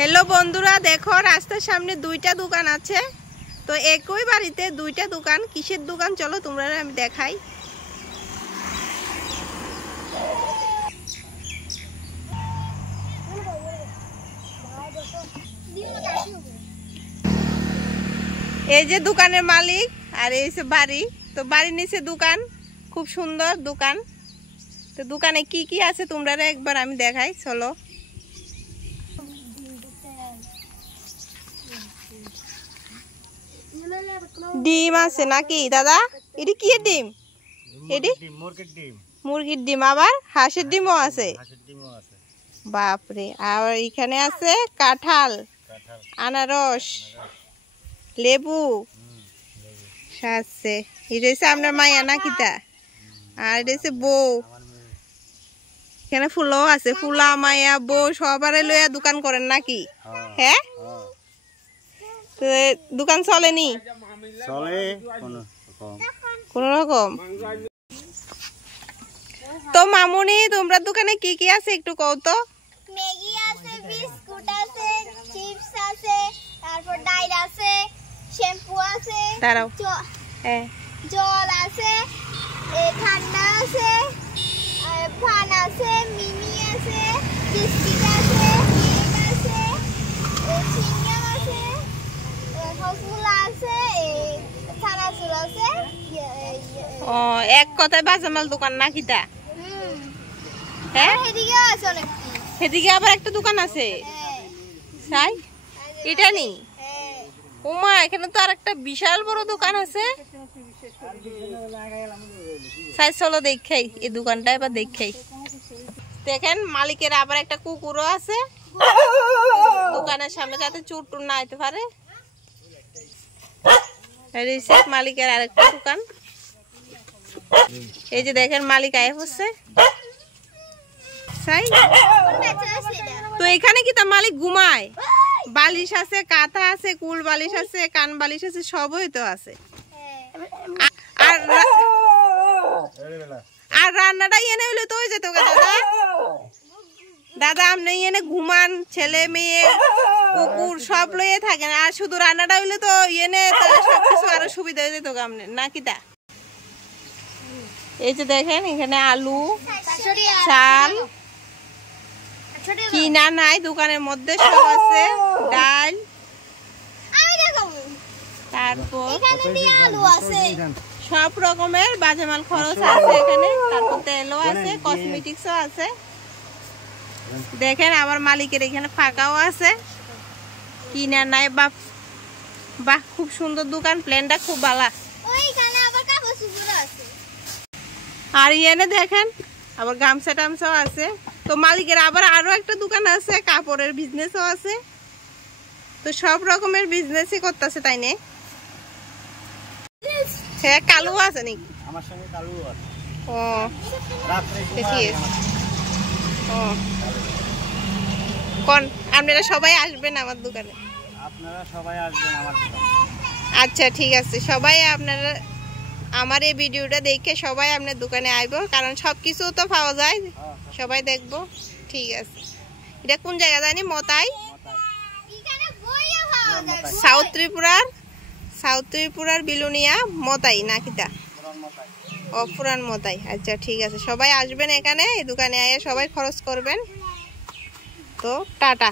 Hello बंधुरा देखो रास्तार सामने दुईटा दुकान आछे तो एकई बाड़ीते दुईटा दुकान किसेर दुकान चलो तुम्हारा आमी देखाई। এই যে দোকানের মালিক আর এই যে বাড়ি তো বাড়ির নিচে দোকান খুব সুন্দর দোকান তো দোকানে কি কি আছে তোমরা একবার আমি দেখাই চলো। ডিম আছে নাকি দাদা? এটি কি ডিম? এটি মুরগির ডিম আবার হাঁসের ডিমও আছে। বাপরে আর এখানে আছে কাঁঠাল আনারস লেবু আছে। এটা হচ্ছে আপনার মায়া নাকিতা আর এটা হচ্ছে বউ। এখানে ফুলও আছে ফুলা মায়া বউ সবারে লইয়া দোকান করেন নাকি? হ্যাঁ তো দোকান চলেনি কোন রকম। তো মামুনি তোমরা দোকানে কি কি আছে একটু কও তো। ম্যাগি আছে বিস্কুট আছে চিপস আছে তারপর ডাইল আছে শ্যাম্পু আছে দাঁড়াও জল আছে ঠান্ডা আছে পান আছে মিমি আছে বিস্কিট আছে কেক আছে চিংগাম আছে রসগোল্লা আছে চানাচুর আছে। ও এক কথায় বাজামাল দোকান নাকিটা? হ্যাঁ এদিকে আছে অনেক। এদিকে আবার একটা দোকান আছে তাই এটা নি? ওমা এখানে তো আর একটা বিশাল বড় দোকান আছে। সাই চলো দেখাই এই দোকানটা এবার দেখাই। দেখেন মালিকের আবার একটা কুকুরও আছে দোকানের সামনে যাতে চোর টুর না আইতে পারে। মালিকের আরেকটা দোকান এই যে দেখেন মালিক আয় হচ্ছে তো এখানে কি তার মালিক ঘুমায়? বালিশ আছে কাঁথা আছে কুল বালিশ আছে কান বালিশ আছে সবই তো আছে। আর রান্নাটা এনে হইলে তো যেত দাদা দাদা আপনি এনে ঘুমান ছেলে মেয়ে কুকুর সব লইয়ে থাকেন আর শুধু রান্নাটা হইলে তো এনে সবকিছু আরো সুবিধা হয়ে যেত আপনি নাকি তা। এই যে দেখেন এখানে আলু চাল কিনা নাই দোকানের মধ্যে সব আছে ডাল তারপর সব রকমের বাজামাল খরচ আছে এখানে। তারপর তেলও আছে কসমেটিক্সও আছে। দেখেন আবার মালিকের এখানে ফাঁকাও আছে কিনা নাই বাপ বাহ খুব সুন্দর দোকান প্ল্যানটা খুব ভালো। আর এনে দেখেন আবার গামছা টামছাও আছে। তো মালিকের আবার আরো একটা দোকান আছে কাপড়ের বিজনেসও আছে। তো সব রকমের বিজনেসই করতেছে তাই না? হ্যাঁ কালু আছে নাকি? আমার সঙ্গে কালু আছে। ও রাতে কোন আপনারা সবাই আসবেন আমার দোকানে? আপনারা সবাই আসবেন আমার দোকানে। আচ্ছা ঠিক আছে সবাই আপনারা আমার এই ভিডিওটা দেখে সবাই আপনার দোকানে আইব কারণ সবকিছু তো পাওয়া যায় সবাই দেখবো। ঠিক আছে এটা কোন জায়গা জানি মতাই সাউথ ত্রিপুরার বিলুনিয়া মতাই নাকিটা? ও পুরান মতাই। আচ্ছা ঠিক আছে সবাই আসবেন এখানে এই দোকানে আয়ে সবাই খরচ করবেন। তো টাটা।